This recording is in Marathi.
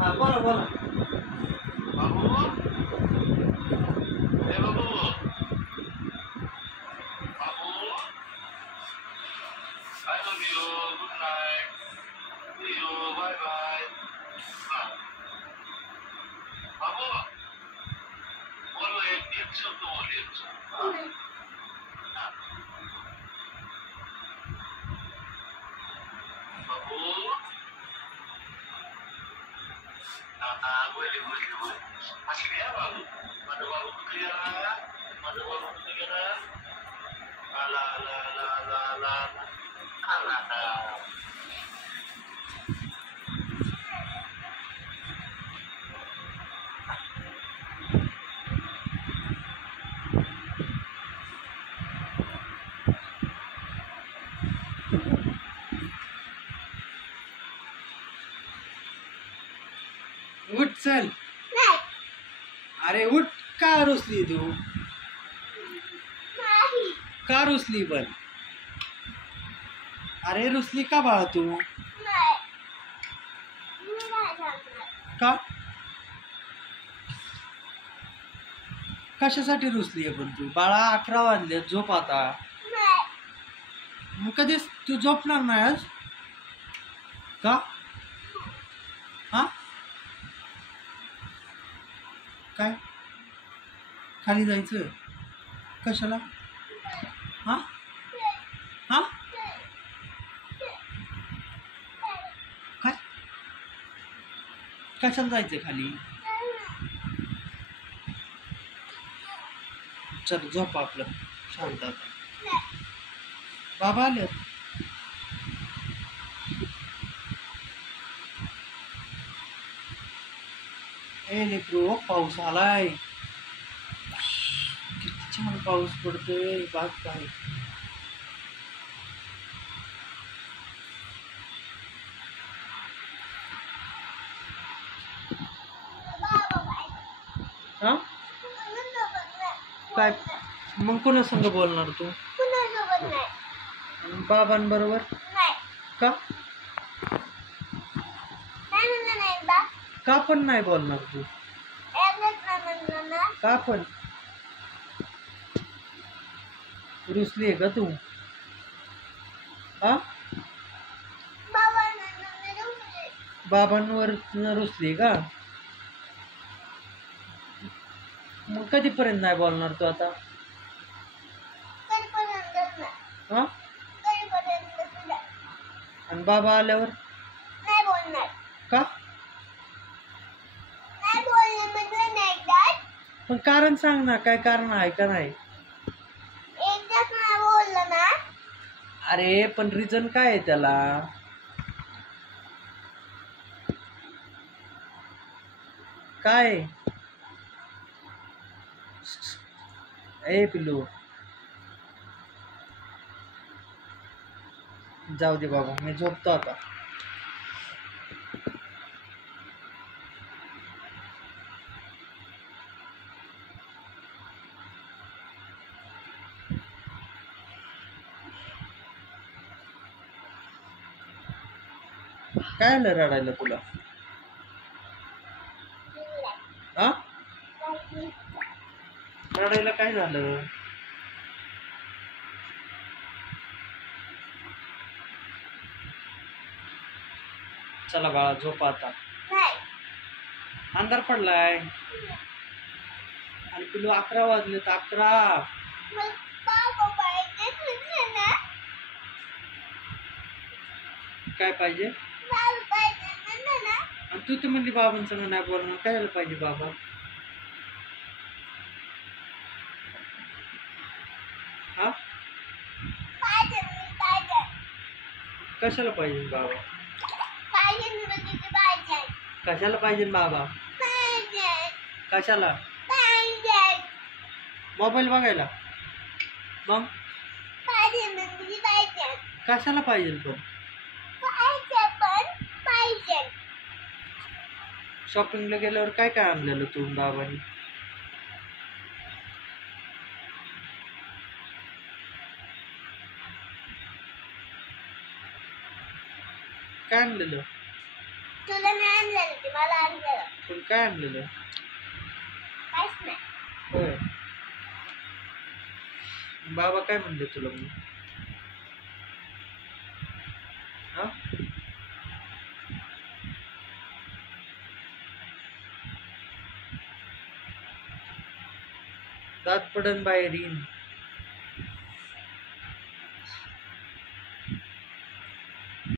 हा बोला बोला. उठ चल. अरे उठ. का रुसली तू? का रुसली पण? अरे रुसली का बाळा तू? का? कशासाठी रुसली आहे पण तू? बाळा 11 वाजले, झोप आता. मग कधी तू झोपणार नाही आज? का? हा? काय? खाली जायचं? कशाला? हा? हा? काय? कशाला जायचं खाली? चल झोप आपलं शांत आता. बाबा आले. ए लेकरू, पाऊस आलाय. किती छान पाऊस पडतोय. बाग काय हा? काय मग कोणा संग बोलणार तू? बाबांबरोबर? का? का पण नाही बोलणार तू? का पण? रुसली आहे का तू? हा? बाबांवर रुसली का? मग कधीपर्यंत नाही बोलणार तू आता? हा? आणि बाबा आल्यावर का? पण कारण सांग ना, काय कारण आहे का नाही? अरे पण रिझन काय आहे त्याला? काय? ए पिल्लू, जाऊ दे बाबा, मी झोपतो आता. काय आलं रडायला तुला? हा? रडायला काय झालं? चला बाळा झोप आता. अंधार पडलाय आणि पिल्लू 11 वाजलेत. 11. काय पाहिजे? आणि तू तर म्हणली बाबांसंग नाही बोलणार. काय झालं पाहिजे बाबा? हा? कशाला पाहिजे बाबा? कशाला पाहिजे बाबा? कशाला? मोबाईल बघायला? मग कशाला पाहिजे पण? शॉपिंगला गेल्यावर काय काय आणलेलं तू बाबांनी? काय आणलेलं? तुला नाही आणलेलं, ते मला आणलेलं. पण काय आणलेलं? काहीच नाही. होय. बाबा काय म्हणले तुला मग? हा? दात पडन बाहेर येईन.